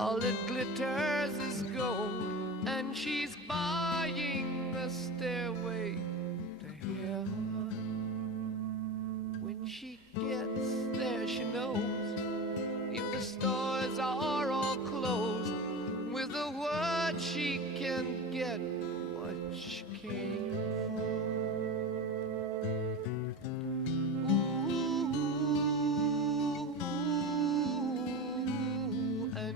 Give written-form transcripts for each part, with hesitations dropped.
All it glitters is gold, and she's buying a stairway to heaven. When she gets there, she knows if the stores are all closed, with a word she can get what she came for.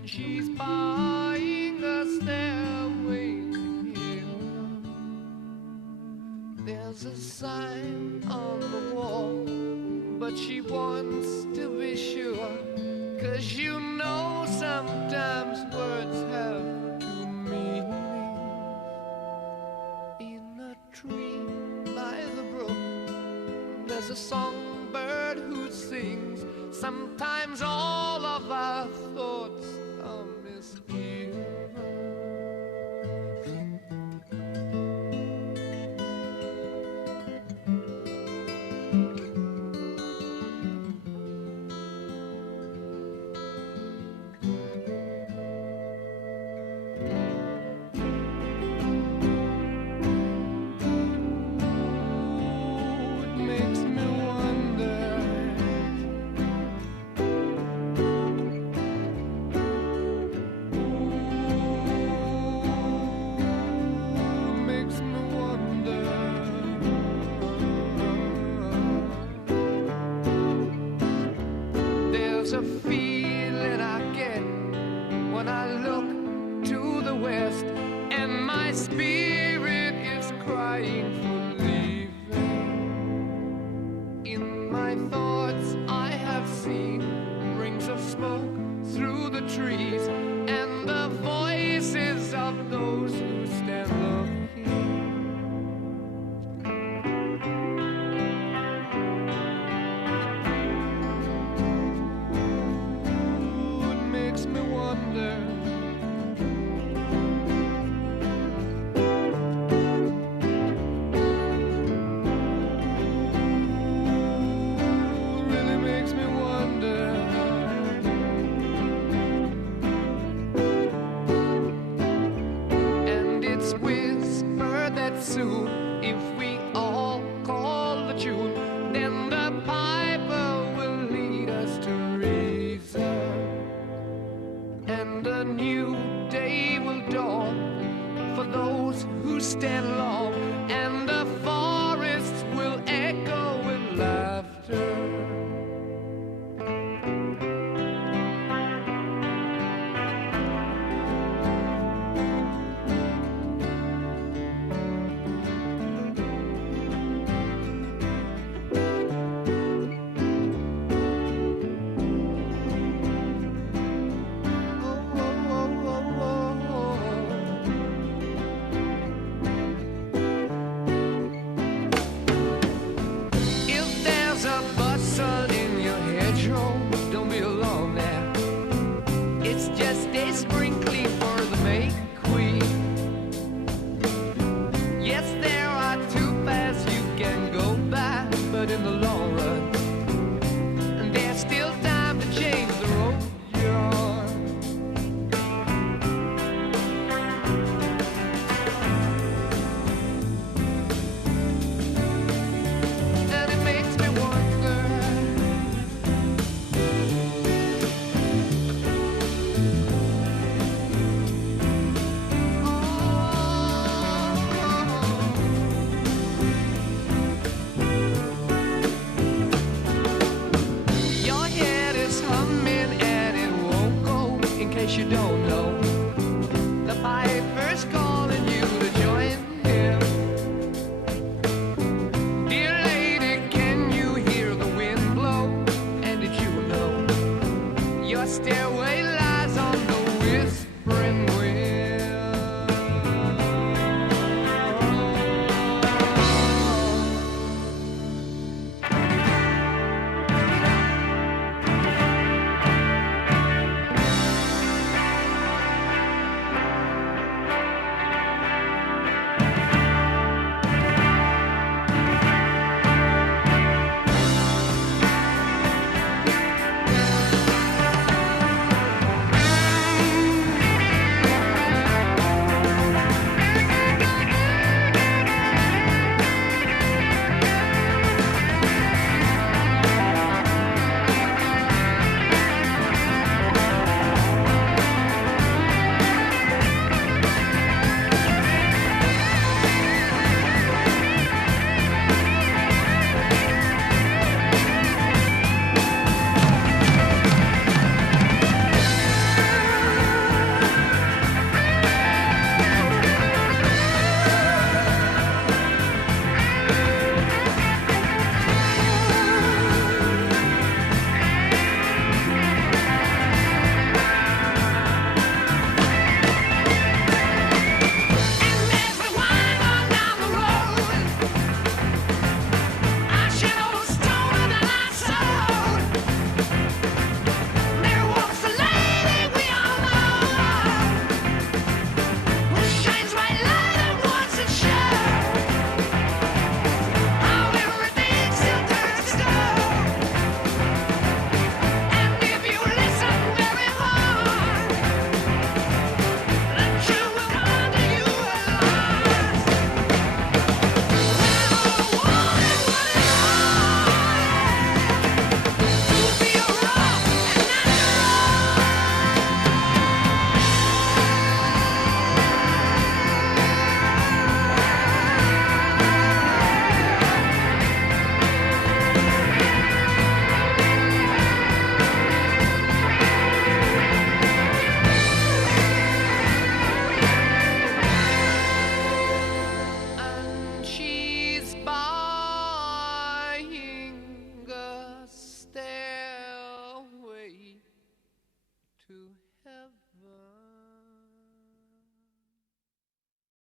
She's buying a stairway to heaven. There's a sign on the wall, but she wants to be sure, 'cause you know sometimes words have two meanings. In a tree by the brook, there's a songbird who sings. Sometimes all of our thoughts are misgiven. There's a feeling I get when I look to the west, and my spirit is crying for leaving. In my thoughts I have seen rings of smoke through the trees, and the voices of those who stand looking. Soon, if we all call the tune, then the piper will lead us to reason, and a new day will dawn for those who stand long